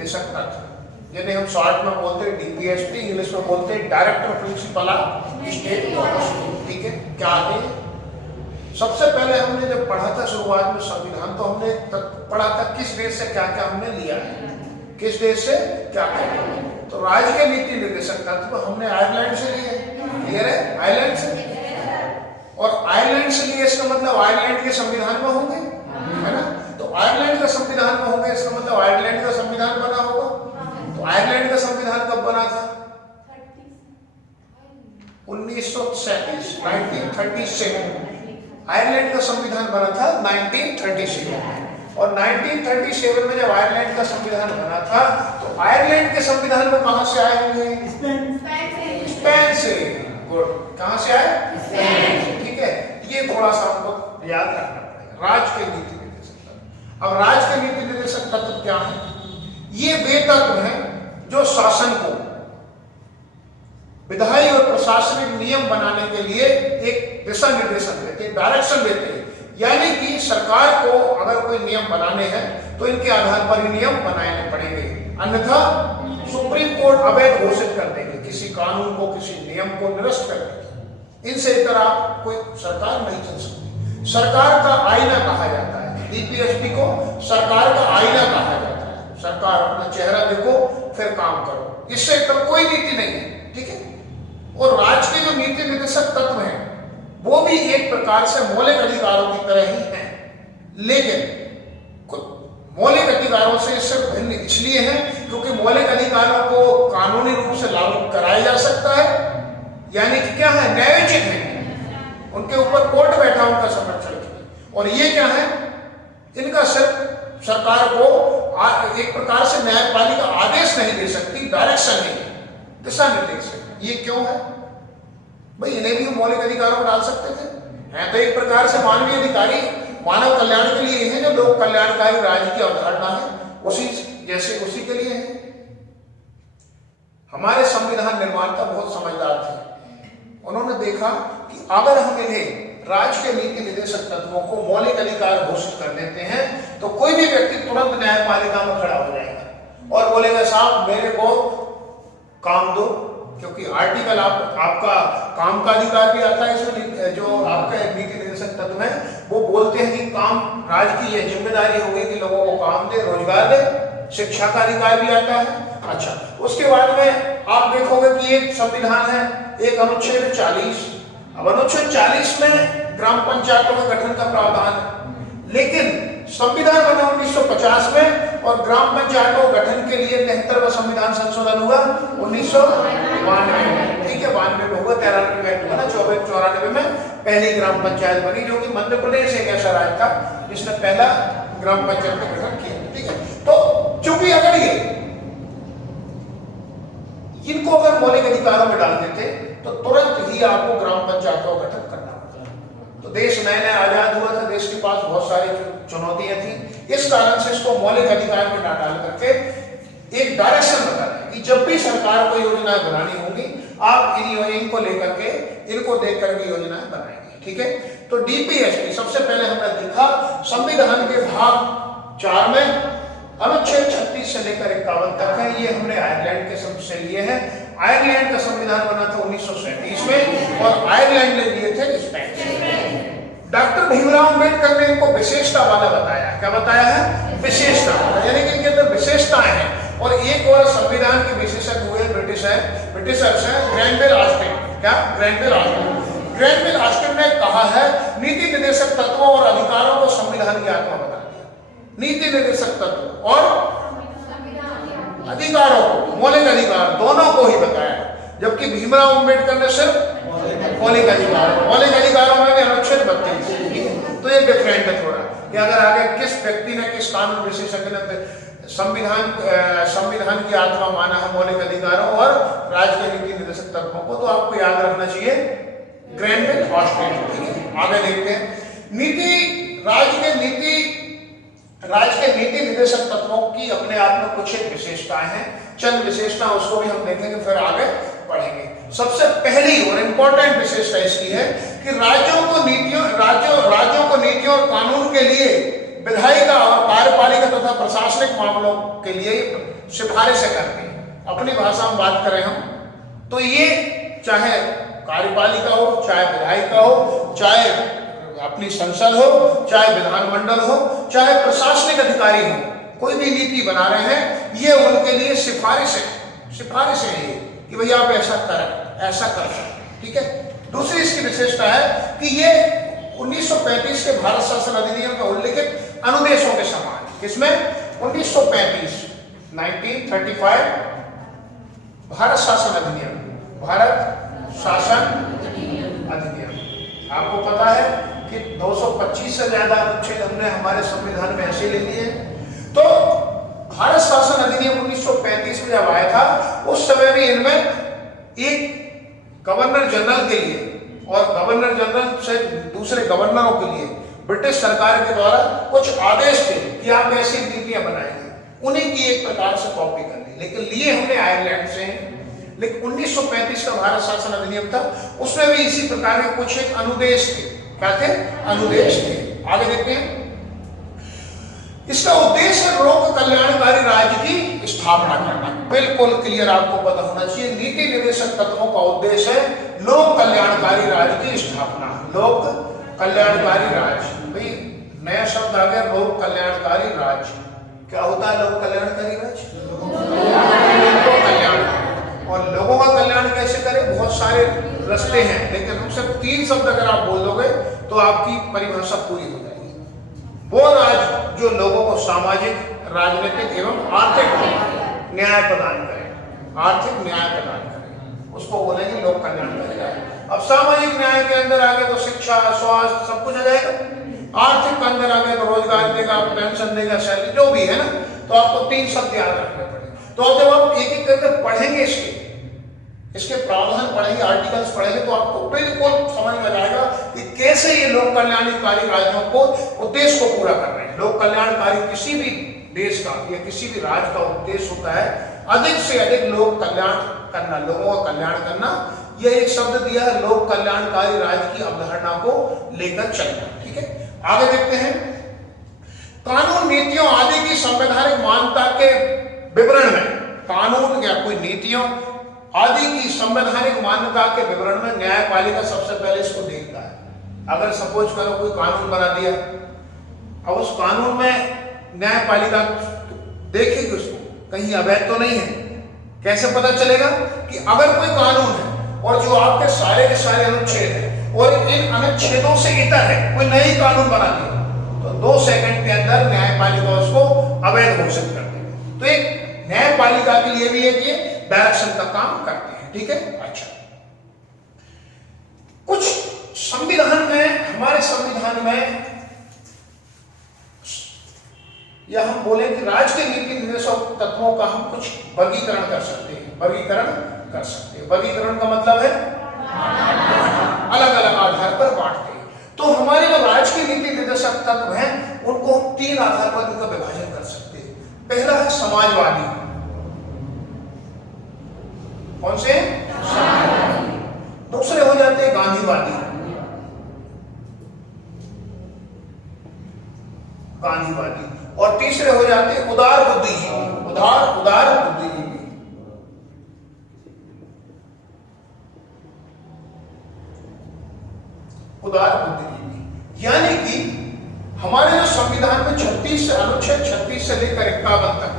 निर्देशक तत्व, जिन्हें हम शॉर्ट में बोलते हैं डीपीएसटी, इंग्लिश में बोलते हैं director principle of state policy. ठीक है, क्या है? सबसे पहले हमने जब पढ़ा था शुरुआत में संविधान, तो हमने पढ़ा था किस देश से क्या क्या हमने लिया है, किस देश से क्या क्या। तो राज्य के नीति निर्देशक तत्व हमने आयरलैंड से लिए, क्लियर है? आयरलैंड से, और आयरलैंड से लिए इसका मतलब आयरलैंड के संविधान में होंगे, है ना? तो आयरलैंड का संविधान में होंगे, इसका मतलब आयरलैंड का संविधान बना होगा। तो आयरलैंड का संविधान कब बना था? 1937, 1937। आयरलैंड का संविधान बना था 1937, और 1937 में जब आयरलैंड का संविधान बना था, तो आयरलैंड के संविधान में कहां से आए होंगे? स्पेन से। गुड, कहां से आए? स्पेन से। ठीक है, ये थोड़ा सा हमको याद रखना पड़ेगा। राज्य के नीति निर्देशक तत्व। अब राज्य के नीति निर्देशक तत्व क्या है? ये वे तत्व हैं जो शासन को विधायी और प्रशासनिक नियम बनाने के लिए एक दिशा निर्देशन देते हैं, डायरेक्शन देते हैं। यानी कि सरकार को अगर कोई नियम बनाने हैं तो इनके आधार पर ही नियम बनाने पड़ेंगे, अन्यथा सुप्रीम कोर्ट अवैध घोषित कर देंगे किसी कानून को, किसी नियम को निरस्त कर देंगे। इनसे इतर आप कोई सरकार नहीं चल सकती। सरकार का आईना कहा जाता है, डीपीएसपी को सरकार का आईना कहा जाता है। सरकार अपना चेहरा देखो फिर काम करो, इससे इतर कोई नीति नहीं है। ठीक है, और राज्य के जो नीति निर्देशक तत्व हैं वो भी एक प्रकार से मौलिक अधिकारों की तरह ही हैं, लेकिन मौलिक अधिकारों से इससे भिन्न इसलिए है क्योंकि मौलिक अधिकारों को कानूनी रूप से लागू कराया जा सकता है, यानी कि क्या है? न्यायोचित है, उनके ऊपर कोर्ट बैठा उनका संरक्षण के। और ये क्या है? इनका सिर्फ सरकार को एक प्रकार से न्यायपालिका आदेश नहीं दे सकती, डायरेक्शन नहीं, दिशा निर्देश है। ये क्यों है भाई? इन्हें भी मौलिक अधिकारों में डाल सकते थे, हैं तो एक प्रकार से मानवीय अधिकारी, मानव कल्याण के लिए हैं, जो लोक कल्याणकारी राज्य की अवधारणा है उसी जैसे उसी के लिए है। हमारे संविधान निर्माता बहुत समझदार थे, उन्होंने देखा कि अगर हम इन्हें राज्य के नीति निर्देशक तत्वों को मौलिक अधिकार घोषित कर देते हैं तो कोई भी व्यक्ति तुरंत न्यायपालिका में खड़ा हो जाएगा और बोलेगा साहब मेरे को काम दो, क्योंकि आर्टिकल आपका काम का अधिकार भी आता है इसमें। जो आपके नीति निर्देशक तत्व है वो बोलते हैं कि काम राज्य की यह जिम्मेदारी होगी कि लोगों को काम दे, रोजगार दे, शिक्षा का अधिकार भी आता है। अच्छा, उसके बाद में आप देखोगे कि एक संविधान है, एक अनुच्छेद 40। अब अनुच्छेद 40 में ग्राम पंचायतों के गठन का प्रावधान है, लेकिन संविधान बना 1950 में और ग्राम पंचायतों गठन के लिए 73वां संविधान संशोधन हुआ 1992 में। ठीक है, 92 में हुआ, 93 में बना, 94 में पहली ग्राम पंचायत बनी, जो कि मध्य प्रदेश एक ऐसा राज्य था जिसने पहला ग्राम पंचायत का गठन किया। ठीक है, तो चूंकि अगर ये इनको अगर मौलिक अधिकारों में डाल देते तो तुरंत ही आपको ग्राम पंचायतों का गठन करना पड़ता। तो देश नया नया आजाद हुआ था, देश के पास बहुत सारी चुनौतियां थी, इस कारण से इसको मौलिक अधिकार में ना डाल करके एक डायरेक्शन बता रहे कि जब भी सरकार को योजनाएं बनानी होगी आप इनको लेकर के, इनको देख करके योजनाएं बनाएंगे। ठीक है, तो डीपीएसपी सबसे पहले हमने देखा संविधान के भाग 4 में अनुच्छेद 36 से लेकर 51 तक है, ये हमने आयरलैंड के शब्द से लिए हैं। आयरलैंड का संविधान बना था 1937 में और आयरलैंड ने लिए थे स्पेन से। डॉक्टर भीमराव अंबेडकर ने इनको विशेषता वाला बताया। क्या बताया है? विशेषता, यानी कि इनके अंदर विशेषताएं हैं। और एक और संविधान के विशेषज्ञ हुए ब्रिटिशर्स हैं ग्रैनविल ऑस्टिन। क्या? Granville Austin. ग्रैनविल ऑस्टिन ने कहा है नीति निर्देशक तत्वों और अधिकारों को संविधान की आत्मा बता दिया। नीति निर्देशक तत्व और अधिकारों को, मौलिक अधिकार दोनों को ही बताया, जबकि भीमराव अंबेडकर ने सिर्फ मौलिक अधिकारों में भी अनुच्छेद 32। तो ये डिफरेंट है थोड़ा, कि अगर आगे किस व्यक्ति ने, किस कानून विशेषज्ञ ने संविधान की आत्मा माना है मौलिक अधिकारों और राज्य के नीति निर्देशक तत्वों को, तो आपको याद रखना चाहिए ग्रैनविल ऑस्टिन। आगे देखते हैं राज्य के नीति निर्देशक तत्वों की अपने आप में कुछ एक विशेषताएं हैं, चंद विशेषताएं उसको भी हम देखेंगे, फिर आगे पढ़ेंगे। सबसे पहली और इंपॉर्टेंट विशेषता इसकी है कि राज्यों को नीतियों और कानून के लिए विधायिका और कार्यपालिका तथा प्रशासनिक मामलों के लिए सिफारिशें करती है। अपनी भाषा में बात करें हम तो ये चाहे कार्यपालिका हो, चाहे विधायिका हो, चाहे अपनी संसद हो, चाहे विधानमंडल हो, चाहे प्रशासनिक अधिकारी हो, कोई भी नीति बना रहे हैं, ये उनके लिए सिफारिशें हैं कि भैया आप ऐसा करें, ऐसा कर सकते हैं। ठीक है। दूसरी इसकी विशेषता है कि ये 1935 के भारत शासन अधिनियम में उल्लिखित अनुदेशों के समान है। किसमें? 1935 भारत शासन अधिनियम, भारत शासन अधिनियम। आपको पता है कि 225 से ज्यादा अनुच्छेद हमने हमारे संविधान में ऐसे ले लिए। तो भारत शासन अधिनियम 1935 में जब आया था, उस समय भी इनमें एक गवर्नर जनरल के लिए और गवर्नर जनरल से दूसरे गवर्नरों के लिए ब्रिटिश सरकार के द्वारा कुछ आदेश थे कि आप ऐसी नीतियां बनाएंगे, उन्हीं की एक प्रकार से कॉपी कर ली, लेकिन लिए हमने आयरलैंड से हैं। लेकिन 1935 का भारत शासन अधिनियम था, उसमें भी इसी प्रकार के कुछ एक अनुदेश थे। क्या थे? अनुदेश थे। आगे देखते हैं। इसका उद्देश्य लोक कल्याणकारी राज्य की स्थापना करना। बिल्कुल क्लियर आपको पता होना चाहिए। नीति निर्देशक तत्वों का उद्देश्य है लोक कल्याणकारी राज्य की स्थापना। लोक कल्याणकारी राज्य, भाई नया शब्द आ गया, लोक कल्याणकारी राज्य। क्या होता है लोक कल्याणकारी राज्य? लोक कल्याण। और लोगों का कल्याण कैसे करें? बहुत सारे रास्ते हैं, लेकिन हम सिर्फ 3 शब्द अगर आप बोल दोगे तो आपकी परिभाषा पूरी हो जाएगी। वो राज्य जो लोगों को सामाजिक, राजनीतिक एवं आर्थिक न्याय प्रदान करे, आर्थिक न्याय प्रदान करे, उसको बोलेंगे लोक कल्याणकारी राज्य। अब सामाजिक न्याय के अंदर आगे तो शिक्षा, स्वास्थ्य सब कुछ आ जाएगा। आर्थिक के अंदर आगे तो रोजगार देगा, पेंशन देगा, सैलरी जो भी है ना, तो आपको 3 शब्द याद रखने पड़ेंगे। तो जब आप एक एक करके पढ़ेंगे, इसके प्रावधान पढ़ेंगे, आर्टिकल्स पढ़ेंगे, तो आपको बिल्कुल समझ में आएगा कि कैसे ये लोक कल्याणकारी राज्यों को उद्देश्य को पूरा कर रहे हैं। लोक कल्याणकारी किसी भी देश का या किसी भी राज्य का उद्देश्य होता है अधिक से अधिक लोक कल्याण करना, लोगों का कल्याण करना। यह एक शब्द दिया है लोक कल्याणकारी राज्य की अवधारणा को लेकर चलना। ठीक है। आगे देखते हैं। कानून, नीतियों आदि की संवैधानिक मान्यता के विवरण में, कानून या कोई नीतियों आदि की संवैधानिक मान्यता के विवरण में न्यायपालिका सबसे पहले इसको देखता है। अगर सपोज करो कोई कानून बना दिया, अब उस कानून में न्यायपालिका देखेगी उसको, कहीं अवैध तो नहीं है। कैसे पता चलेगा? कि अगर कोई कानून है और जो आपके सारे के सारे अनुच्छेद हैं और इन अनुच्छेदों से इतर है, कोई नई कानून बना दिया, तो 2 सेकंड के अंदर न्यायपालिका उसको अवैध घोषित कर देगी। तो एक न्यायपालिका के लिए भी एक ये डायरेक्शन का काम करते हैं। ठीक है। अच्छा, कुछ संविधान में, हमारे संविधान में, या हम बोले कि राज्य के नीति निर्देशक तत्वों का हम कुछ वर्गीकरण कर सकते हैं। वर्गीकरण कर सकते हैं। वर्गीकरण का मतलब है अलग अलग आधार पर बांटते हैं। तो हमारे जो राज्य के नीति निर्देशक तत्व हैं, उनको हम 3 आधार पर उनका विभाजन कर सकते हैं। पहला है समाजवादी। कौन से? दूसरे हो जाते हैं गांधीवादी। गांधीवादी। और तीसरे हो जाते हैं उदार बुद्धिजीवी। उदार बुद्धिजीवी। उदार बुद्धिजीवी यानी कि हमारे जो संविधान में 36 अनुच्छेद 36 से लेकर 51 तक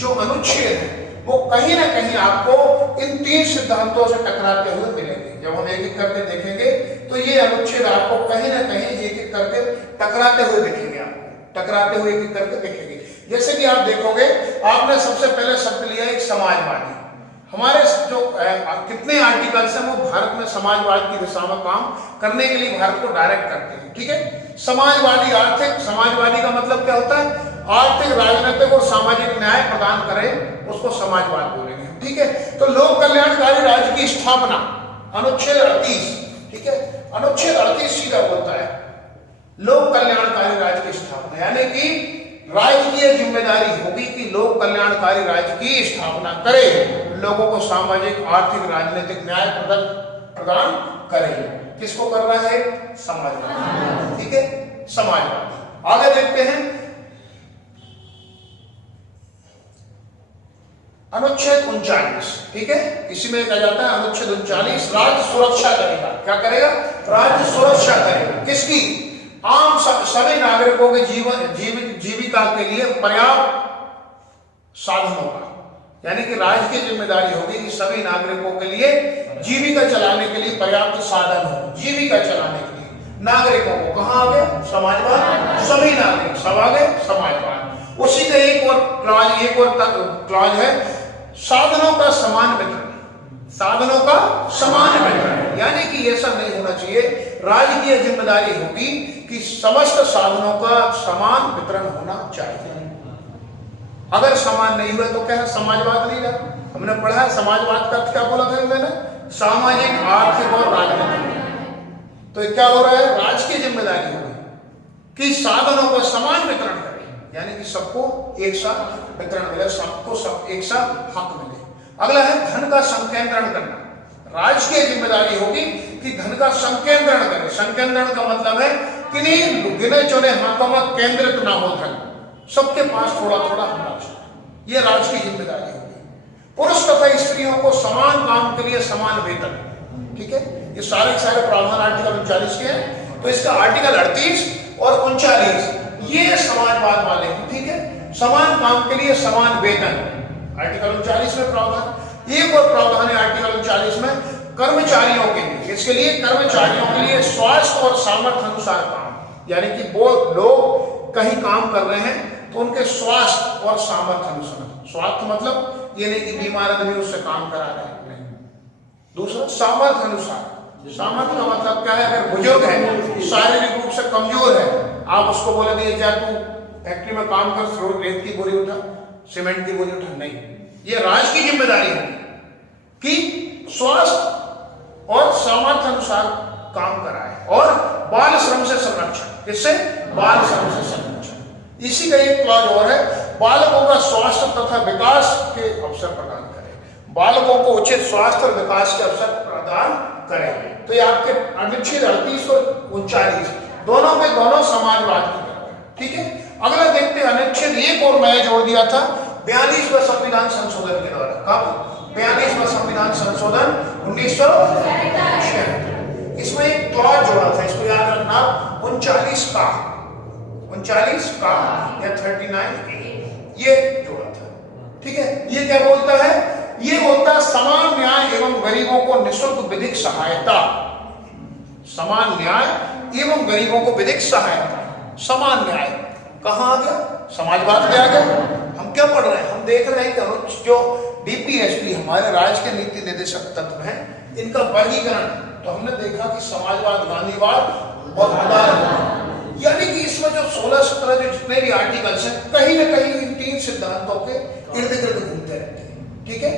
जो अनुच्छेद है, वो कहीं ना कहीं आपको इन 3 सिद्धांतों से टकराते हुए मिलेंगे। जब हम एक एक करके देखेंगे तो ये अनुच्छेद आपको कहीं ना कहीं एक एक करके टकराते हुए दिखेंगे। आपको टकराते हुए एक एक करके देखेंगे। जैसे कि आप देखोगे, आपने सबसे पहले शब्द लिया एक समाजवादी। हमारे जो कितने आर्टिकल्स हैं, वो भारत में समाजवाद की दिशा में काम करने के लिए भारत को डायरेक्ट करते हैं। ठीक है। समाजवादी, आर्थिक, समाजवादी का मतलब क्या होता है? आर्थिक, राजनीतिक और सामाजिक न्याय प्रदान करे, उसको समाजवाद बोलेंगे। ठीक है। तो लोक कल्याणकारी राज्य की स्थापना, अनुच्छेद 38। ठीक है। अनुच्छेद 38 सीधा बोलता है लोक कल्याणकारी राज्य की स्थापना, यानी कि राज्य की जिम्मेदारी होगी कि लोक कल्याणकारी राज्य की स्थापना करे, लोगों को सामाजिक, आर्थिक, राजनीतिक न्याय प्रदान करे। किसको कर रहा है? समाजवादी। ठीक है। समाजवादी। आगे देखते हैं अनुच्छेद 39, ठीक है, इसी में कहा जाता है अनुच्छेद 39 राज्य सुरक्षा करेगा। क्या करेगा? राज्य सुरक्षा करेगा। किसकी? आम सभी नागरिकों के जीविका के लिए पर्याप्त साधनों का, यानी कि राज्य की जिम्मेदारी होगी कि सभी नागरिकों के लिए जीविका चलाने के लिए पर्याप्त साधन हो। जीविका चलाने के लिए नागरिकों को, कहां आ गया? समाजवाद, सभी नागरिक, सब आ गए समाजवाद। उसी का एक और क्लॉज है साधनों का समान वितरण। साधनों का समान वितरण, यानी कि यह सब नहीं होना चाहिए। राज्य की जिम्मेदारी होगी कि समस्त साधनों का समान वितरण होना चाहिए। अगर समान नहीं हुआ तो क्या है? समाजवाद नहीं रहा। हमने पढ़ा है समाजवाद का अर्थ क्या बोला था मैंने? सामाजिक, आर्थिक और राजनीतिक। तो क्या हो रहा है? राज्य की जिम्मेदारी होगी कि साधनों का समान वितरण करे, यानी कि सबको एक साथ वितरण मिले, सबको एक साथ हक मिले। अगला है धन का संकेंद्रण करना। राज्य की जिम्मेदारी होगी कि धन का संकेंद्रण करे। संकेंद्रण का मतलब है कि नहीं गिने चुने हाथों में केंद्रित ना हो धन, सबके पास थोड़ा थोड़ा होना चाहिए। यह राज्य की जिम्मेदारी होगी। पुरुष तथा स्त्रियों को समान काम के लिए समान वेतन, ठीक है। ये सारे प्रावधान आर्टिकल 39 के हैं। तो इसका आर्टिकल 38 और 39 ये समाजवाद वाले हैं, ठीक है। समान काम के लिए समान वेतन, आर्टिकल 39 में प्रावधान। एक और प्रावधान है आर्टिकल 39 में कर्मचारियों के लिए। इसके लिए कर्मचारियों के लिए स्वास्थ्य और सामर्थ्य अनुसार काम, यानी कि वो लोग कहीं काम कर रहे हैं तो उनके स्वास्थ्य और सामर्थ्य अनुसार। स्वास्थ्य मतलब ये नहीं कि बीमार आदमी उससे काम करा रहे हैं। दूसरा सामर्थ्य अनुसार। सामर्थ्य का मतलब क्या है? अगर बुजुर्ग है, शारीरिक रूप से कमजोर है, आप उसको बोले दिए जा तू फैक्ट्री में काम कर, रेत की बोरी उठा, सीमेंट की बोरी उठा, नहीं। ये राज्य की जिम्मेदारी होगी कि स्वास्थ्य और सामर्थ्य अनुसार काम कराए। और बाल श्रम से संरक्षण। किससे? बाल श्रम से संरक्षण। इसी का एक क्लॉज और है, बालकों का स्वास्थ्य तथा विकास के अवसर प्रदान करें। बालकों को उचित स्वास्थ्य और विकास के अवसर प्रदान करें। तो ये आपके अनुच्छेद 38 और 39 दोनों में दोनों समाजवाद की तरफ है, ठीक है। अगला देखते हैं अनुच्छेद 1 और मैं जोड़ दिया था 42वें संविधान संशोधन के द्वारा। कब? 42वां संविधान संशोधन 1976। इसमें एक क्लॉज जोड़ा था, इसको याद रखना, 39 का या 39A ये जोड़ा था, ठीक है। ये क्या बोलता है? ये बोलता है समान न्याय एवं गरीबों को निःशुल्क विधिक सहायता। समान न्याय एवं गरीबों को विधिक सहायता। समान न्याय कहां आ गया? समाजवाद में आ गया। हम क्या पढ़ रहे हैं? हम देख रहे हैं कि जो डीपीएसपी हमारे राज्य के नीति निर्देशक तत्व हैं, इनका वर्गीकरण तो हमने देखा कि समाजवाद, गांधीवाद और आधारवाद, यानी कि इसमें जो 16-17 जो जितने भी आर्टिकल्स हैं कहीं ना कहीं इन तीन सिद्धांतों के इर्द गिर्द घूमते रहते हैं, ठीक है।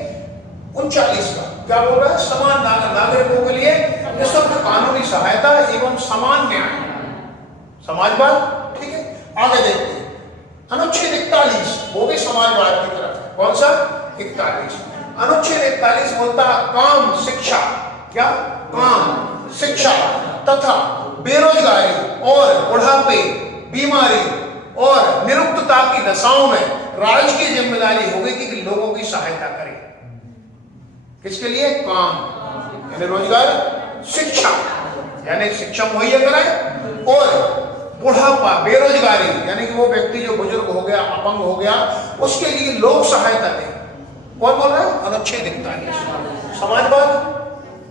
39 का क्या बोल रहा है? समान नागरिकों के लिए निःशुल्क कानूनी सहायता एवं समान न्याय, समाजवाद, ठीक है। आगे देखते हैं अनुच्छेद 41, वो भी समाजवाद की तरफ है। कौन सा? 41। अनुच्छेद 41 बोलता है काम, शिक्षा, क्या? काम, शिक्षा तथा बेरोजगारी और बुढ़ापे, बीमारी और निरुक्तता की दशाओं में राज्य की जिम्मेदारी होगी कि लोगों की सहायता करे। किसके लिए? काम यानी रोजगार, शिक्षा यानी शिक्षा मुहैया कराए, और बुढ़ापा, बेरोजगारी यानी कि वो व्यक्ति जो बुजुर्ग हो गया, अपंग हो गया, उसके लिए लोग सहायता दें। कौन बोल रहा है? अनुच्छेद 41। समाजवाद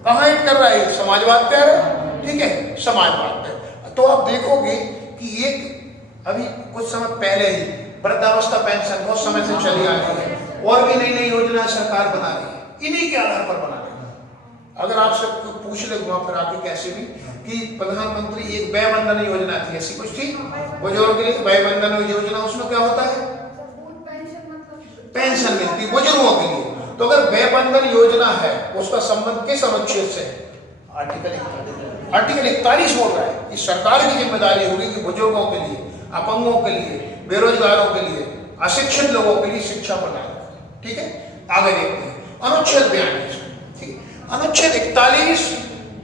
कहां हिट कर रहा है? समाजवाद क्या है, ठीक है, समाजवाद पे। तो आप देखोगे कि एक अभी कुछ समय पहले ही वृद्धावस्था पेंशन बहुत समय से चली आ रही है, और भी नई नई योजना सरकार बना रही है, इन्हीं के आधार पर बना रही है। अगर आपसे पूछ ले घुमा फिर आके कैसे भी कि प्रधानमंत्री एक वय बंधन योजना थी, ऐसी कुछ थी बुजुर्ग के लिए वय बंधन योजना, उसमें क्या होता है? पेंशन मिलती बुजुर्गों के लिए। तो अगर वय बंधन योजना है उसका संबंध किस अनुच्छेद से? आर्टिकल 41 बोल रहा है कि सरकार की जिम्मेदारी होगी कि बुजुर्गों के लिए, अपंगों के लिए, बेरोजगारों के लिए, अशिक्षित लोगों के लिए शिक्षा प्रदान करें, ठीक है। आगे देखते हैं अनुच्छेद 42, ठीक है। अनुच्छेद 41,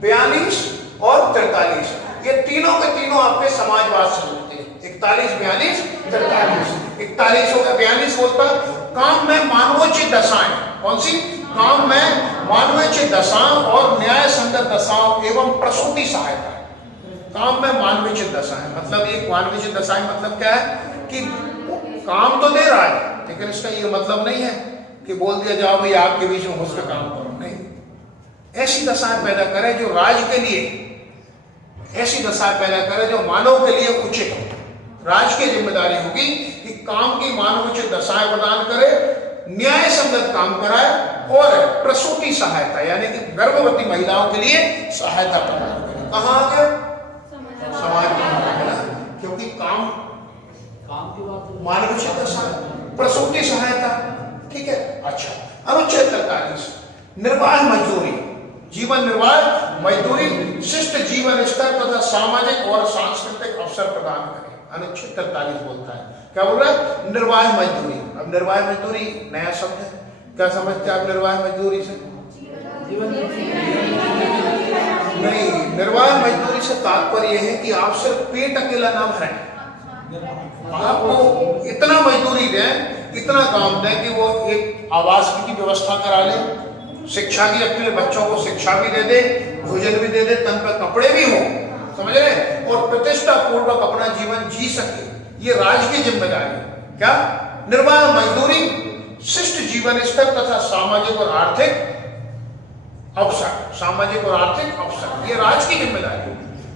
42 और 43 ये तीनों के तीनों आपके समाजवाद से जुड़ते हैं। 41, 42, 43। 41 हो गया, 42 बोलता काम में मानवोचित दशाएं। कौन सी? काम में मानवोचित दशाओं और न्याय संगत दशाओं एवं प्रसूति सहायता। काम में मानवोचित दशाएं मतलब ये मानवोचित दशाएं मतलब क्या है कि काम तो दे रहा है लेकिन इसका ये मतलब नहीं है कि बोल दिया जाओ भाई आपके बीच में घुस के काम करो, नहीं। ऐसी दशाएं पैदा करे जो राज्य के लिए, ऐसी दशाएं पैदा करे जो मानव के लिए उचित हो। राज्य की जिम्मेदारी होगी कि काम की मानवोचित दशाएं प्रदान करे, न्याय संगत काम कराए और प्रसूति सहायता यानी कि गर्भवती महिलाओं के लिए सहायता प्रदान करे। कहाँ आ गया? समाज में, क्योंकि काम मानवोचित दशा, प्रसूति सहायता, ठीक है। अच्छा, अनुच्छेद 43 निर्वाह मजदूरी, जीवन निर्वाह मजदूरी, शिष्ट जीवन स्तर तथा सामाजिक और सांस्कृतिक अवसर प्रदान करें। अनुच्छेद 43 बोलता है, क्या बोल रहा है? निर्वाह मजदूरी। अब निर्वाह मजदूरी नया शब्द है, क्या समझते हैं आप निर्वाह मजदूरी से? नहीं, निर्वाह मजदूरी से तात्पर्य है कि आप सिर्फ पेट अकेला ना भरें, आपको इतना मजदूरी दें, इतना काम दें कि वो एक आवास की व्यवस्था करा ले, शिक्षा की, अपने बच्चों को शिक्षा भी दे दे, भोजन भी दे दे, तन पर कपड़े भी हो, समझ रहे, और प्रतिष्ठा पूर्वक अपना जीवन जी सके। ये राज्य की जिम्मेदारी है। क्या? निर्वाह मजदूरी, शिष्ट जीवन स्तर तथा सामाजिक और आर्थिक अवसर, सामाजिक और आर्थिक अवसर, ये राज्य की जिम्मेदारी है।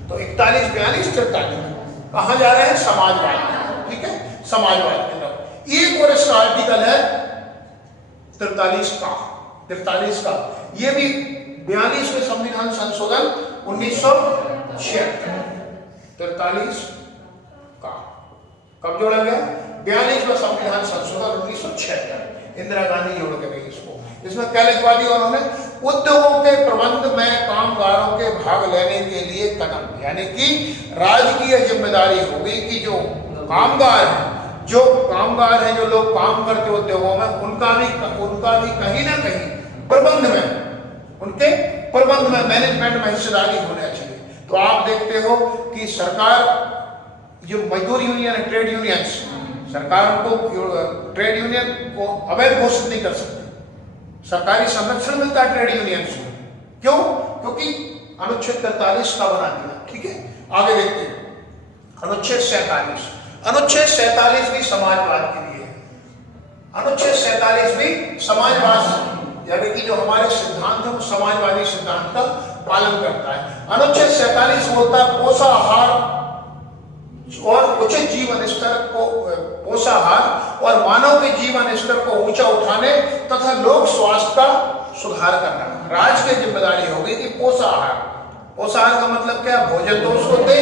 तो 41, 42, 43 कहां जा रहे हैं? समाजवाद, ठीक है, समाजवाद की तरफ। एक और इसका आर्टिकल है 43 का, 43 का, ये भी 42वें संविधान संशोधन 1976, 43 का कब जोड़ा गया? 42वां संविधान संशोधन 1976, इंदिरा गांधी जोड़ के गई इसको। इसमें क्या लिखवा दिया उन्होंने? उद्योगों के प्रबंध में कामगारों के भाग लेने के लिए कदम, यानी कि राज्य की यह जिम्मेदारी होगी कि जो कामगार हैं, जो लोग काम करते उद्योगों में, उनका भी कहीं ना कहीं प्रबंध में, उनके प्रबंध में, मैनेजमेंट में हिस्सेदारी होना चाहिए। तो आप देखते हो कि सरकार जो मजदूर यूनियन है, ट्रेड यूनियंस, सरकार उनको ट्रेड यूनियन को अवैध घोषित नहीं कर सकती, सरकारी संरक्षण मिलता है ट्रेड यूनियंस को। क्यों? क्योंकि अनुच्छेद 43 का बना दिया, ठीक है। आगे देखते हैं अनुच्छेद 47। अनुच्छेद 47 भी समाजवाद के लिए है। अनुच्छेद 47 भी समाजवाद, यानी कि जो हमारे सिद्धांत है वो समाजवादी सिद्धांत का पालन करता है। अनुच्छेद 47 बोलता है पोषाहार और उचित जीवन स्तर को, पोषाहार और मानव के जीवन स्तर को ऊंचा उठाने तथा लोक स्वास्थ्य का सुधार करना। राज्य की जिम्मेदारी होगी कि पोषाहार, पोषाहार का मतलब क्या? भोजन तो उसको दे,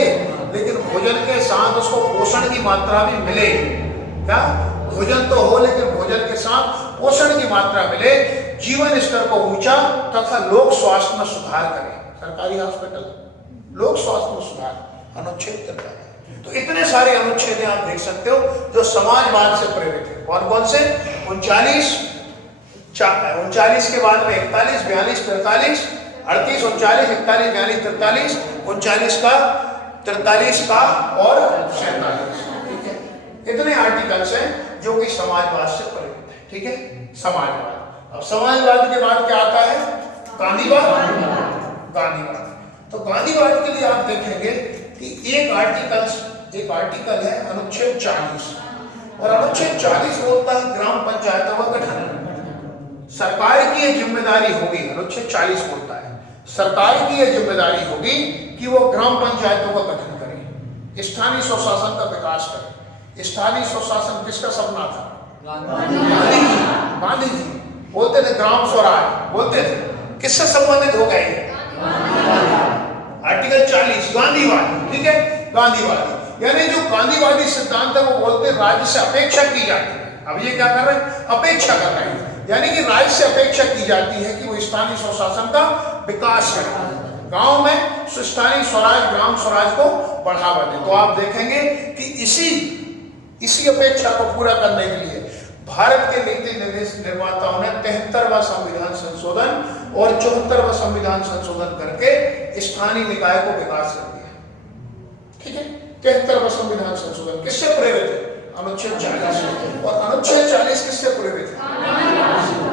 लेकिन भोजन के साथ उसको पोषण की मात्रा भी मिले। क्या? भोजन तो हो लेकिन भोजन के साथ पोषण की मात्रा मिले, जीवन स्तर को ऊंचा तथा लोक स्वास्थ्य में सुधार करें। सरकारी हॉस्पिटल, लोक स्वास्थ्य में सुधार, अनुच्छेद 43। तो इतने सारे अनुच्छेद आप देख सकते हो जो समाजवाद से प्रेरित है। कौन कौन से? 39 के बाद में 41, 42, 43, 38, 39, 41, 42, 43, 43 का और 47, ठीक है। इतने आर्टिकल्स हैं जो कि समाजवाद से प्रेरित है, ठीक है, समाजवाद। अब समाजवाद के बाद क्या आता है? गांधीवाद। गांधीवाद, तो गांधीवाद के लिए आप देखेंगे कि एक आर्टिकल है अनुच्छेद 40, और अनुच्छेद 40 बोलता है ग्राम पंचायतों का गठन। सरकार की यह जिम्मेदारी होगी, अनुच्छेद 40 बोलता है सरकार की यह जिम्मेदारी होगी कि वो ग्राम पंचायतों का गठन करे, स्थानीय स्वशासन का विकास करे। स्थानीय स्वशासन किसका सपना था? गांधी जी बोलते थे ग्राम स्वराज, बोलते थे। किससे संबंधित हो गए? आर्टिकल 40 गांधीवाद, ठीक है, गांधीवादी, यानी जो गांधीवादी सिद्धांत है वो बोलते राज्य से अपेक्षा की जाती है। अब ये क्या कर रहे हैं? अपेक्षा कर रहे हैं, यानी कि राज्य से अपेक्षा की जाती है कि वो स्थानीय स्वशासन का विकास करे, गांव में स्थानीय स्वराज, ग्राम स्वराज को बढ़ावा दे। तो आप देखेंगे कि इसी अपेक्षा को पूरा करने के लिए भारत के नीति निर्माताओं ने 73वां संविधान संशोधन और 74वां संविधान संशोधन करके स्थानीय निकाय को विकास कर दिया, ठीक है। 73वां संविधान संशोधन किससे प्रेरित है? अनुच्छेद 40। और अनुच्छेद 40 किससे प्रेरित है?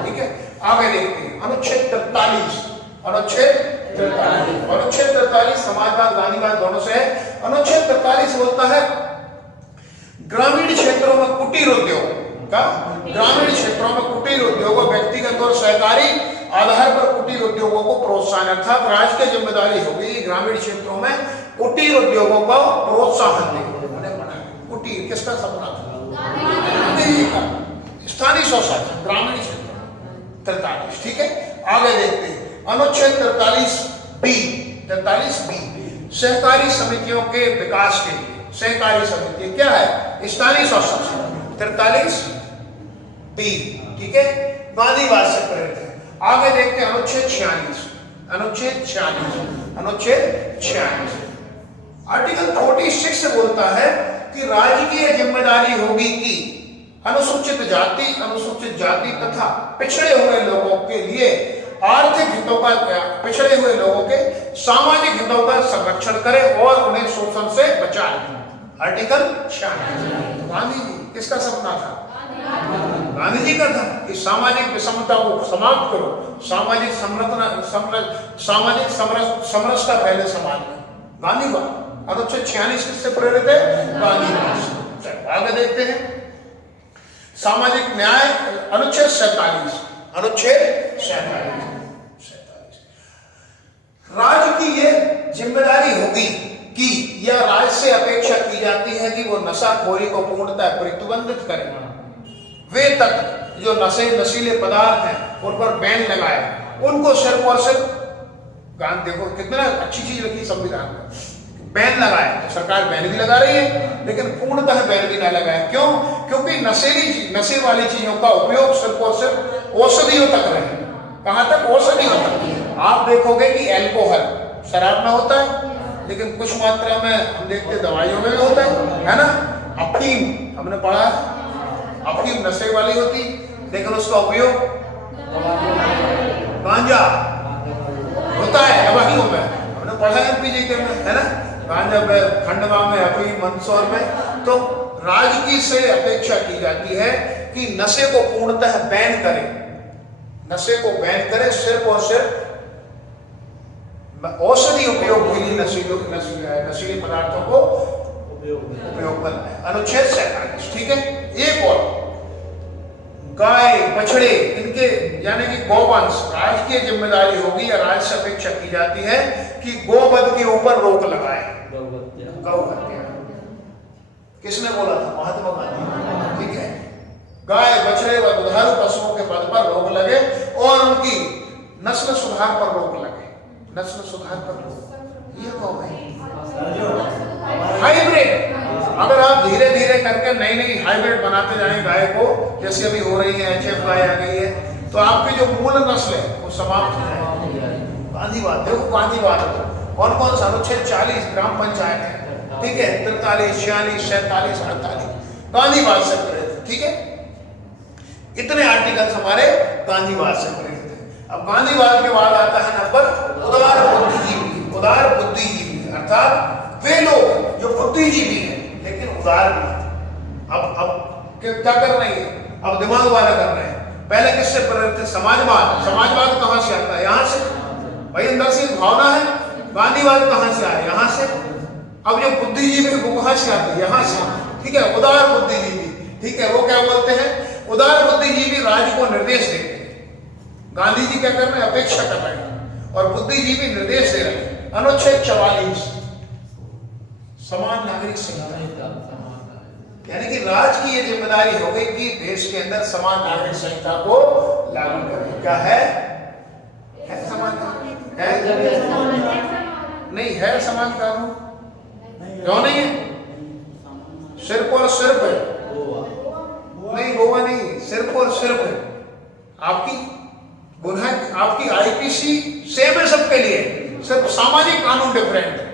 ठीक है, आगे देखते हैं अनुच्छेद 43। अनुच्छेद 43 समाजवाद गांधीवाद दोनों से है। अनुच्छेद 43 बोलता है ग्रामीण क्षेत्रों में कुटीर उद्योग का, ग्रामीण क्षेत्रों में कुटीर उद्योगों, व्यक्तिगत और सहकारी आधार पर कुटीर उद्योगों को प्रोत्साहन, अर्थात राज्य की जिम्मेदारी होगी ग्रामीण क्षेत्रों में कुटीर उद्योगों को प्रोत्साहन देगा। कुटीर किसका सपना था? स्थानीय स्वशासन ग्रामीण क्षेत्र 43। ठीक है, आगे देखते हैं अनुच्छेद 43B। सहकारी समितियों के विकास के लिए, सहकारी समिति क्या है? स्थानीय स्वशासन 43B। ठीक है, गांधीवाद से प्रेरित है। आगे देखते हैं अनुच्छेद 46। आर्टिकल 46 से बोलता है कि राजकीय जिम्मेदारी होगी कि अनुसूचित जाति तथा पिछड़े हुए लोगों के लिए आर्थिक हितों का, पिछड़े हुए लोगों के सामाजिक हितों का संरक्षण करे और उन्हें शोषण से बचाए। आर्टिकल 46 गांधी जी किसका सपना था? गांधी जी का था कि सामाजिक विषमता को समाप्त करो, सामाजिक समरसता पहले समाज में। गांधीवाद अनुच्छेद 46 किससे प्रेरित है? गांधीवाद से। आगे देखते हैं सामाजिक न्याय अनुच्छेद 47। राज्य की यह जिम्मेदारी होगी कि यह राज्य से अपेक्षा की जाती है कि वो नशाखोरी को पूर्णतः प्रतिबंधित करे। वे तत्व जो नशीले पदार्थ हैं उन पर बैन लगाए, उनको सिर्फ और सिर्फ देखो कितना अच्छी चीज रखी संविधान में, बैन लगाए। तो सरकार बैन भी लगा रही है लेकिन पूर्णतः बैन भी ना लगाए। क्यों? क्योंकि नशे वाली चीजों का उपयोग सिर्फ और सिर्फ औषधियों तक रहे। कहां तक? औषधियों तक। आप देखोगे कि अल्कोहल शराब में होता है लेकिन कुछ मात्रा में हम देखते दवाइयों में भी होता है ना। अफीम हमने पढ़ा है, अफीम नशे वाली होती लेकिन उसका उपयोग गांजा होता है दवाइयों में, हमने पढ़ा है एमपीजी के में, है ना। गांजा में, खंडवा में, अफीम, मंदसौर में। तो राज्य से अपेक्षा की जाती है कि नशे को पूर्णतः बैन करे, नशे को बैन करे, सिर्फ और सिर्फ औषधि उपयोग के लिए नशीले पदार्थों को उपयोग करना है। अनुच्छेद 47। ठीक है, एक और गाय बछड़े इनके यानी कि गौवंश राज्य की जिम्मेदारी होगी या राज्य से अपेक्षा की जाती है कि गोवध के ऊपर रोक लगाए। गौ हत्या किसने बोला था? महात्मा गांधी। ठीक है, गाय बछड़े व दुधारू पशुओं के वध पर रोक लगे और उनकी नस्ल सुधार पर रोक लगे। नस्ल सुधार पर रोक, ये कौन है? हाइब्रिड। अगर आप धीरे धीरे करके नई नई हाइब्रिड बनाते जाएं गाय को, जैसे अभी हो रही है, एचएफ गाय आ गई है, तो आपकी जो मूल नस्ल है वो समाप्त हो जाएगी। गांधीवाद देखो, गांधीवाद कौन कौन सा? अनुच्छेद 40 ग्राम पंचायत है। ठीक है, 43, 46, 47, 48 गांधीवाद से प्रेरित। ठीक है, इतने आर्टिकल्स हमारे गांधीवाद से प्रेरित है। अब गांधीवाद के बाद आता है नंबर उदार बुद्धिजीवी। उदार बुद्धिजीवी अर्थात वे लोग जो बुद्धिजीवी हैं लेकिन उदार भी है। अब क्या कर रहे हैं? अब दिमाग वाला कर रहे हैं। पहले किससे प्रेरित है? समाजवाद। समाजवाद कहां से आता है? यहां से। भाई अंदर से भावना है। गांधीवाद कहां से आया? यहां से। अब जो बुद्धिजीवी वो कहां से आते हैं? यहां से। ठीक है, उदार बुद्धिजीवी। ठीक है, वो क्या बोलते हैं? उदार बुद्धिजीवी राज्य को निर्देश देते हैं। गांधी जी क्या कर रहे हैं? अपेक्षा कर रहे हैं और बुद्धिजीवी निर्देश दे रहे हैं। अनुच्छेद 44 समान नागरिक संहिता, यानी कि राज्य की यह जिम्मेदारी हो गई कि देश के अंदर समान नागरिक संहिता को लागू करें। क्या है? समान है? नहीं है समान कानून। क्यों नहीं है? सिर्फ और सिर्फ नहीं, गोवा नहीं, सिर्फ और सिर्फ आपकी गुनाह, आपकी आईपीसी सेम है सबके लिए, सिर्फ सामाजिक कानून डिफरेंट है।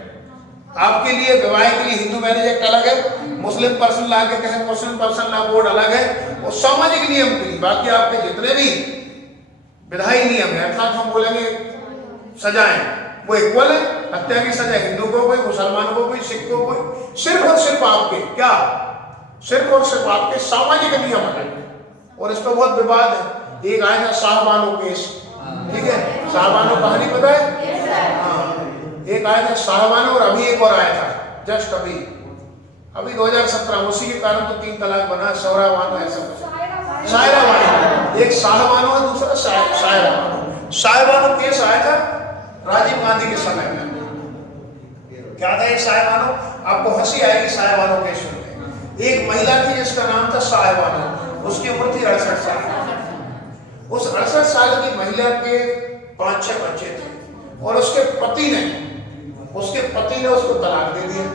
आपके लिए विवाह के लिए हिंदू मैरिज एक्ट अलग है, मुस्लिम पर्सन लॉ के तहत मुस्लिम पर्सन लॉ बोर्ड अलग है, और सामाजिक नियम के लिए बाकी आपके जितने भी विधायी नियम है, अर्थात हम बोलेंगे सजाएं, वो इक्वल है। हत्या की सजा हिंदू को कोई, मुसलमानों को कोई, सिख को कोई, सिर्फ और सिर्फ आपके क्या, सिर्फ और सिर्फ आपके सामाजिक नियम है। और इस पर बहुत विवाद है। एक आया था शाहबानो केस, ठीक है, शाहबानो कहानी पता है? हाँ, एक आया था शाहबानो और अभी एक और आया था जस्ट अभी 2017, उसी के कारण तो 3 तलाक बना, सौराबानो ऐसा कुछ, शायराबानो, एक शाहबानो है, दूसरा शायराबानो। शायराबानो केस आया था राजीव गांधी के समय में। क्या था ये शायराबानो? आपको हंसी आएगी शायराबानो केस सुनते। एक महिला थी जिसका नाम था शायराबानो, उसकी उम्र थी 68 साल। उस 68 साल की महिला के 5-6 बच्चे थे और उसके पति ने उसको तलाक दे दिया।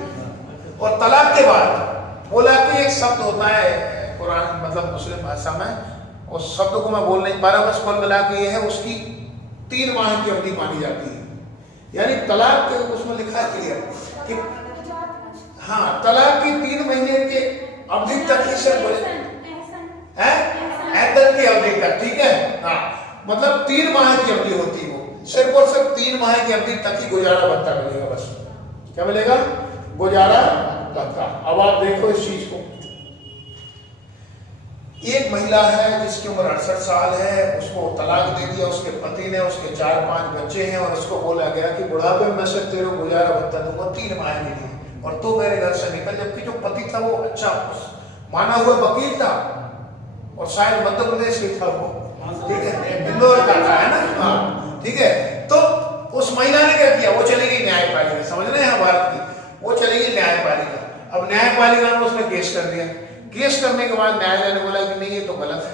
और तलाक के बाद बोला कि एक शब्द होता है कुरान मतलब मुस्लिम भाषा में, उस शब्द को मैं बोल नहीं पा रहा, बस कुल मिला के ये है, उसकी 3 माह की अवधि मानी जाती है। यानी तलाक के उसमें लिखा है क्लियर कि हाँ, तलाक की 3 महीने के अवधि तक ही सिर्फ ऐतल की अवधि तक, ठीक है, हाँ, मतलब 3 माह की अवधि होती है, वो सिर्फ और सिर्फ 3 माह की अवधि तक ही गुजारा भत्ता मिलेगा। बस क्या मिलेगा? गुजारा भत्ता। अब आप देखो इस चीज को, एक महिला है जिसकी उम्र 68 साल है, उसको तलाक दे दिया उसके पति ने, उसके 4-5 बच्चे हैं और उसको बोला गया कि बुढ़ापे में से तेरे को गुजारा भत्ता दूंगा 3 माह के लिए और तू मेरे घर से निकल। जबकि जो पति था वो अच्छा माना हुआ वकील था और शायद मध्य प्रदेश भी था वो, ठीक है, इंदौर का था, है ना, हाँ, ठीक है। तो उस महिला ने क्या किया? वो चली गई न्यायपालिका, समझ रहे हैं भारत की, वो चली गई न्यायपालिका। अब न्यायपालिका में उसने केस कर दिया। केस करने के बाद न्यायालय ने बोला कि नहीं ये तो गलत है,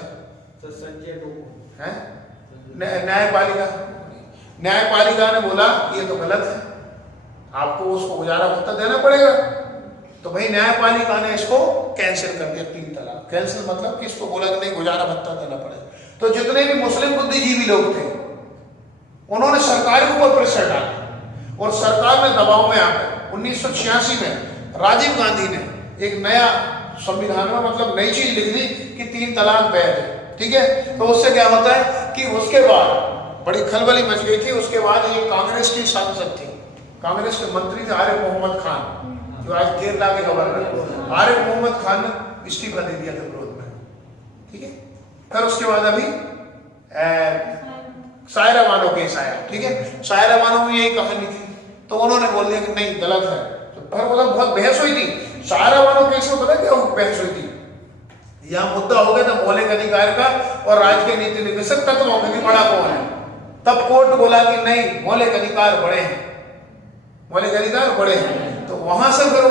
न्यायपालिका ने बोला ये तो गलत है, आपको उसको गुजारा भत्ता देना पड़ेगा। तो भाई न्यायपालिका ने इसको कैंसिल कर दिया, 3 तलाक। कैंसिल मतलब कि इसको बोला कि नहीं गुजारा भत्ता देना पड़ेगा। तो जितने भी मुस्लिम बुद्धिजीवी लोग थे उन्होंने सरकार के ऊपर प्रेशर डाला और सरकार ने दबाव में आकर 1986 में राजीव गांधी ने एक नया संविधान में मतलब नई चीज लिख दी कि 3 तलाक वैध है, ठीक है। तो उससे क्या होता है कि उसके बाद बड़ी खलबली मच गई थी। उसके बाद एक कांग्रेस की सांसद थी, कांग्रेस के मंत्री थे आरिफ मोहम्मद खान, जो आज केरला के गवर्नर, आरिफ मोहम्मद खान ने इस्तीफा दे दिया था विरोध में, ठीक है। फिर उसके बाद अभी शायराबानो केस आया, ठीक है, शायराबानो में यही कहानी थी। तो उन्होंने बोल दिया कि नहीं गलत है। तो फिर मतलब बहुत बहस हुई थी शायराबानो केस में। पता क्या बहस हुई थी? यहाँ मुद्दा हो गया था मौलिक अधिकार का और राज्य के नीति निर्देशक तत्वों में बड़ा कौन है। तब कोर्ट बोला कि नहीं मौलिक अधिकार बड़े हैं, मौलिक अधिकार बड़े हैं। तो वहां से फिर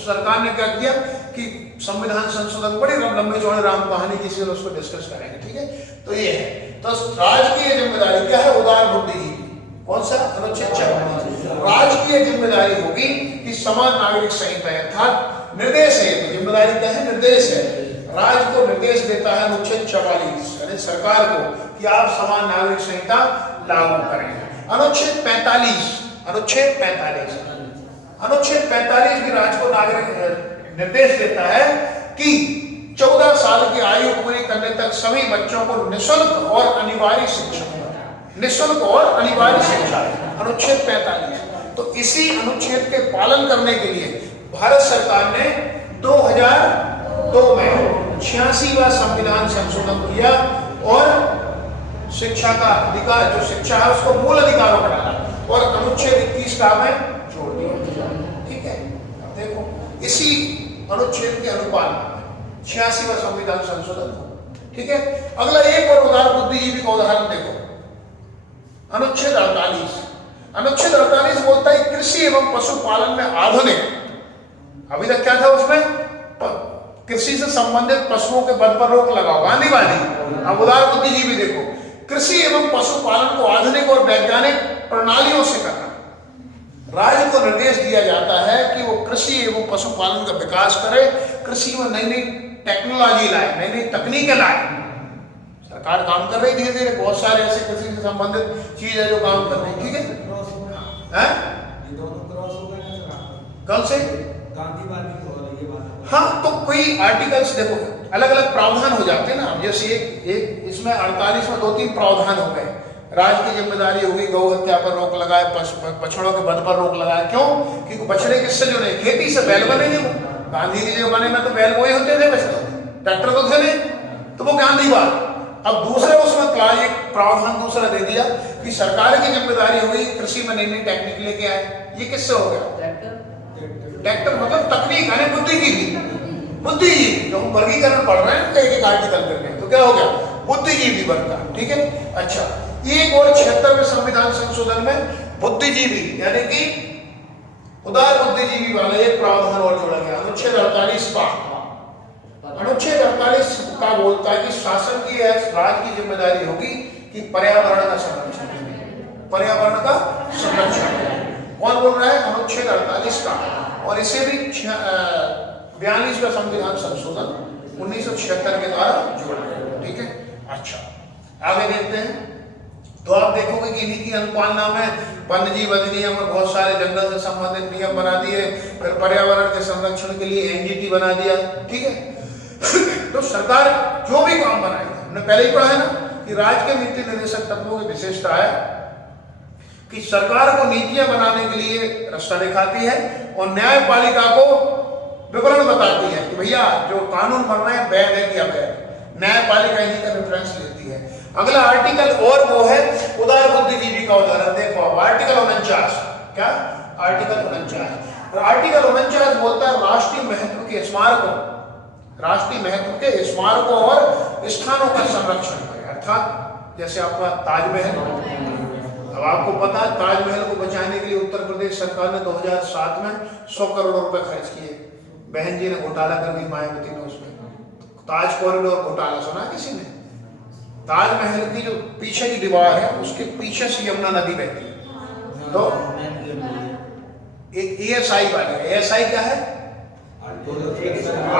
सरकार ने क्या किया कि संविधान संशोधन, बड़ी लंबी चौड़ी राम कहानी, किसी दिन उसको डिस्कस करेंगे, ठीक है। तो ये है, तो राजकीय जिम्मेदारी क्या है? उदार बुद्धिजीवी, कौन सा? अनुच्छेद 56। राजकीय जिम्मेदारी होगी कि समान नागरिक संहिता अर्थात निर्देश है, तो जिम्मेदारी क्या है? निर्देश है। राज्य को निर्देश देता है अनुच्छेद 44 यानी सरकार को कि आप समान नागरिक संहिता लागू करें। अनुच्छेद 45 भी राज्य को नागरिक निर्देश देता है कि 14 साल की आयु पूरी करने तक सभी बच्चों को निःशुल्क और अनिवार्य शिक्षा, निःशुल्क और अनिवार्य शिक्षा, अनुच्छेद 45। तो इसी अनुच्छेद के पालन करने के लिए भारत सरकार ने 2002 में 86वां संविधान संशोधन किया और शिक्षा का अधिकार, जो शिक्षा है उसको मूल अधिकारों में डाला और अनुच्छेद 21 का में जोड़ दिया, ठीक है। अब देखो इसी अनुच्छेद के अनुपालन में 86वां संविधान संशोधन, ठीक है। अगला एक और उदार बुद्धिजीवी का उदाहरण देखो, अनुच्छेद 48। अनुच्छेद 48 बोलता है कृषि एवं पशुपालन में आधुनिक, अभी तक क्या था उसमें? कृषि से संबंधित पशुओं के बल पर रोक लगाओ, गांधीवादी। अब उदार बुद्धिजीवी देखो, कृषि एवं पशुपालन को आधुनिक और वैज्ञानिक प्रणालियों से करना। राज्य को निर्देश दिया जाता है कि वो कृषि एवं पशुपालन का विकास करे, कृषि में नई नई टेक्नोलॉजी लाए, नई नई तकनीकें लाए। सरकार काम कर रही धीरे धीरे, बहुत सारे ऐसे कृषि से संबंधित चीज है जो काम कर रही, ठीक है। कल से हाँ, तो कोई आर्टिकल्स देखो अलग अलग प्रावधान हो जाते हैं ना। जैसे एक इसमें 48 में 2-3 प्रावधान हो गए, राज्य की जिम्मेदारी होगी गौ हत्या पर रोक लगाए, बछड़ों के वध पर रोक लगाए। क्यों? क्योंकि बछड़े किससे जुड़े? खेती से। बैल बनेंगे वो। गांधी के जमाने में तो बैल वही होते थे, बछड़े, ट्रैक्टर तो थे नहीं, तो वो गांधी बात। अब दूसरे उसमें क्लास एक प्रावधान दूसरा दे दिया कि सरकार की जिम्मेदारी होगी कृषि में नई नई टेक्निक लेके आए। ये किससे हो गया? ट्रैक्टर मतलब तकनीक यानी बुद्धिजीवी। बुद्धिजीवी जो हम वर्गीकरण पढ़ रहे हैं एक एक आर्टिकल करने, तो क्या हो गया? बुद्धिजीवी वर्ग का। ठीक है, अच्छा, एक और 76वें संविधान संशोधन में बुद्धिजीवी यानी कि उदार बुद्धिजीवी वाला एक प्रावधान और जोड़ा गया, अनुच्छेद 48 का। अनुच्छेद 48 का बोलता है कि शासन की राज्य की जिम्मेदारी होगी कि पर्यावरण का संरक्षण करें। पर्यावरण का संरक्षण कौन बोल रहा है? अनुच्छेद 48 का। और इसे भी 42वां संविधान संशोधन 1976 के द्वारा जोड़ा गया। ठीक है, अच्छा, आगे देखते हैं। तो आप देखोगे कि इन्हीं की अनुपालना में वन्य जीव अधिनियम और बहुत सारे जंगल से संबंधित नियम बना दिए, फिर पर्यावरण के संरक्षण के लिए एनजीटी बना दिया। ठीक है, तो सरकार जो भी काम बनाएगी, हमने पहले ही पढ़ा है ना कि राज्य के नीति निर्देशक तत्वों की विशेषता है कि सरकार को नीतियां बनाने के लिए रास्ता दिखाती है और न्यायपालिका को विवरण बताती है कि भैया जो कानून बन रहे हैं वैध है कि अवैध। न्यायपालिका इन्हीं का रेफरेंस लेती है। अगला आर्टिकल और वो है उदार बुद्धिजीवी का उदाहरण। देखो अब आर्टिकल 49, क्या? आर्टिकल 49। आर्टिकल 49 बोलता है राष्ट्रीय महत्व के स्मारकों, राष्ट्रीय महत्व के स्मारकों और स्थानों का संरक्षण करें। अर्थात जैसे आपका ताजमहल, अब आपको पता है ताजमहल को बचाने के लिए उत्तर प्रदेश सरकार ने 2007 में 100 करोड़ रुपए खर्च किए। बहन जी ने घोटाला कर दी, मायावती ने उसमें ताज कॉरिडोर घोटाला सुना किसी ने? ताजमहल की जो पीछे की दीवार है उसके पीछे से यमुना नदी बहती है। तो एक एएसआई वाली है, एएसआई क्या है?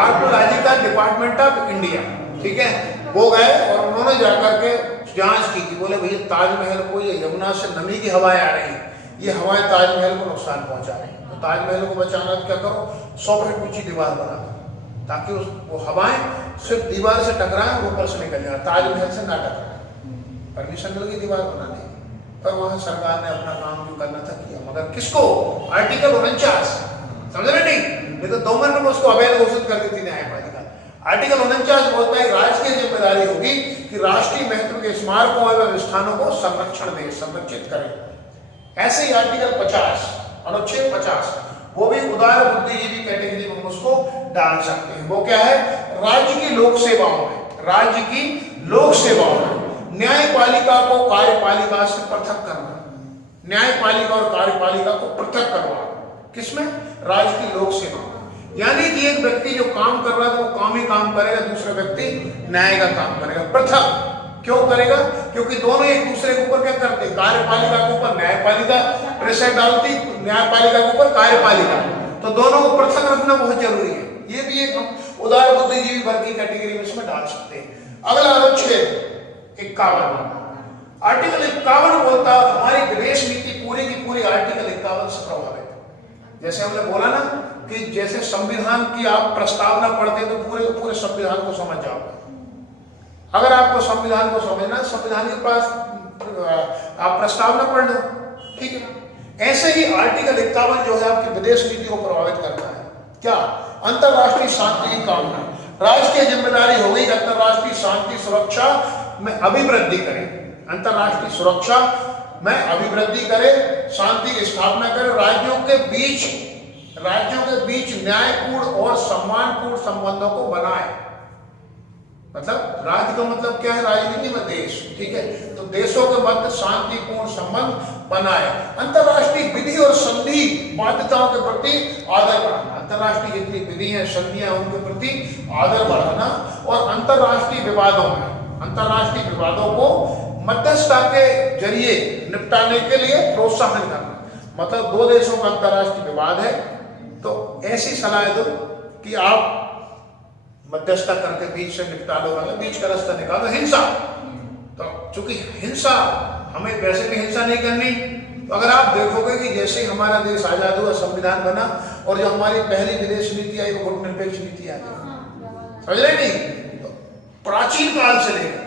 Archaeological department of India. ठीक है, वो गए और उन्होंने जाकर के जांच की कि बोले भैया ताजमहल को ये यमुना से नमी की हवाएं आ रही हैं, ये हवाएं ताजमहल को नुकसान पहुंचा रही हैं। तो ताजमहल को बचाना तो क्या करो, 100 फीट ऊंची दीवार बना दो ताकि वो हवाएं सिर्फ दीवार से टकराएं और ऊपर से निकल जाए, ताजमहल से ना टकराए। परमिशन मिल गई दीवार बनाने, पर वहां सरकार ने अपना काम जो करना था किया, मगर किसको? आर्टिकल 49, समझ रहे नहीं? नहीं तो 2 महीने में उसको अवैध घोषित कर देती न्यायपालिका। आर्टिकल 49 बोलता है राज्य की जिम्मेदारी होगी कि राष्ट्रीय महत्व के स्मारकों एवं स्थानों को संरक्षण दे, संरक्षित करे। ऐसे ही आर्टिकल 50, अनुच्छेद 50, वो भी उदार बुद्धिजीवी कैटेगरी में उसको डाल सकते हैं। वो क्या है? राज्य की लोक सेवाओं में, राज्य की लोक सेवाओं में न्यायपालिका को कार्यपालिका से पृथक करना, न्यायपालिका और कार्यपालिका को पृथक करना। किसमें? राज्य की लोक सेवा। यानी कि एक व्यक्ति जो काम कर रहा है तो वो काम ही काम करेगा, दूसरा व्यक्ति न्याय का काम करेगा। पृथक क्यों करेगा? क्योंकि दोनों एक दूसरे के ऊपर क्या करते? कार्यपालिका के ऊपर न्यायपालिका प्रेशर डालती, न्यायपालिका के ऊपर कार्यपालिका, तो दोनों को पृथक रखना बहुत जरूरी है। ये भी एक हम उदार बुद्धिजीवी वर्ग की कैटेगरी में इसमें डाल सकते हैं। अगला अनुच्छेद 51, आर्टिकल 51 बोलता है हमारी विदेश नीति पूरी की पूरी आर्टिकल 51 से प्रभावित। जैसे हमने बोला ना कि जैसे संविधान की आप प्रस्तावना पढ़ते हैं तो पूरे पूरे संविधान को समझ जाओगे। अगर आपको संविधान को समझना, संविधान के पास आप प्रस्तावना पढ़ लो, ठीक है। ऐसे ही आर्टिकल 51 जो है आपकी विदेश नीति को प्रभावित करता है। क्या? अंतरराष्ट्रीय शांति की कामना। राज्य की जिम्मेदारी होगी कि अंतरराष्ट्रीय शांति सुरक्षा में अभिवृद्धि करें, अंतरराष्ट्रीय सुरक्षा में अभिवृद्धि करे, शांति की स्थापना करे, राज्यों के बीच न्यायपूर्ण और सम्मानपूर्ण संबंधों को बनाए। मतलब राज्य का मतलब क्या है? राजनीति में देश, ठीक है। तो देशों के मध्य शांतिपूर्ण संबंध बनाए, अंतरराष्ट्रीय विधि और संधि बाध्यताओं के प्रति आदर बढ़ाना, अंतरराष्ट्रीय जितनी विधि है, संधियां, उनके प्रति आदर बढ़ाना, और अंतरराष्ट्रीय विवादों को मध्यस्थता के जरिए निपटाने के लिए प्रोत्साहन करना। मतलब 2 देशों का अंतरराष्ट्रीय विवाद है तो ऐसी सलाह दो कि आप मध्यस्थता करके बीच से निपटा लो, मतलब बीच का रास्ता निकालो। हिंसा, तो चूंकि हिंसा हमें वैसे भी हिंसा नहीं करनी, तो अगर आप देखोगे कि जैसे हमारा देश आजाद हुआ, संविधान बना, और जो हमारी पहली विदेश नीति आई वो गुटनिरपेक्ष नीति आ गई, समझ रहे नहीं? तो प्राचीन काल से लेकर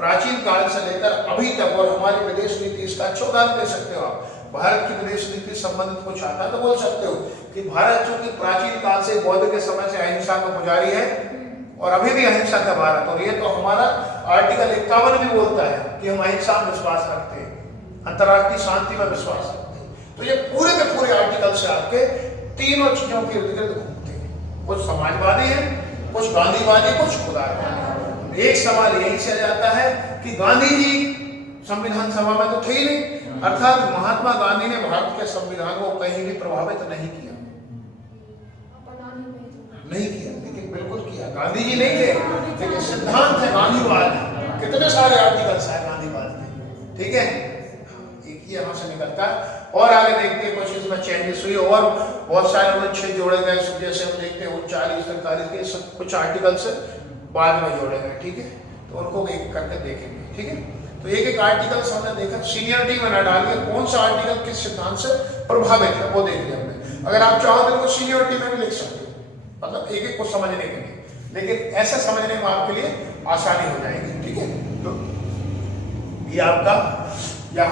प्राचीन काल से लेकर अभी तक, और हमारी विदेश नीति इसका अच्छा उदाहरण दे सकते हो आप। भारत की विदेश नीति संबंधित कुछ आता है तो बोल सकते हो कि भारत चूंकि प्राचीन काल से, बौद्ध के समय से अहिंसा का पुजारी है और अभी भी अहिंसा का भारत, और ये तो हमारा आर्टिकल 51 भी बोलता है कि हम अहिंसा में विश्वास रखते हैं, अंतर्राष्ट्रीय शांति में विश्वास रखते हैं। तो ये पूरे के पूरे आर्टिकल से आपके तीनों चीजों के इर्द गिर्द घूमते हैं। कुछ समाजवादी है, कुछ गांधीवादी, कुछ खुदारवादी। एक सवाल यही से जाता है कि गांधी जी संविधान सभा में तो थे ही नहीं, अर्थात महात्मा गांधी ने भारत के संविधान को कहीं भी प्रभावित नहीं किया, लेकिन बिल्कुल किया। गांधी जी नहीं थे, लेकिन सिद्धांत है गांधीवाद। कितने सारे आर्टिकल्स है गांधीवाद के, ठीक है, एक ही यहां से निकलता है। और आगे देखते हैं कुछ इसमें चेंजेस हुई और बहुत सारे अनुच्छेद जोड़े गए, जैसे हम देखते हैं 39, 43 के सब कुछ आर्टिकल्स बाद में जोड़े गए, ठीक है, तो उनको एक करके देखेंगे, ठीक है। तो एक एक आर्टिकल हमने देखा, सीनियरिटी में न डाल के कौन सा आर्टिकल किस सिद्धांत से प्रभावित है वो देख लिया हमने। अगर आप चाहो तो सीनियरिटी में भी लिख सकते हो, मतलब एक एक को समझने के लिए, लेकिन ऐसा समझने में आपके लिए आसानी हो जाएगी, ठीक है। तो ये आपका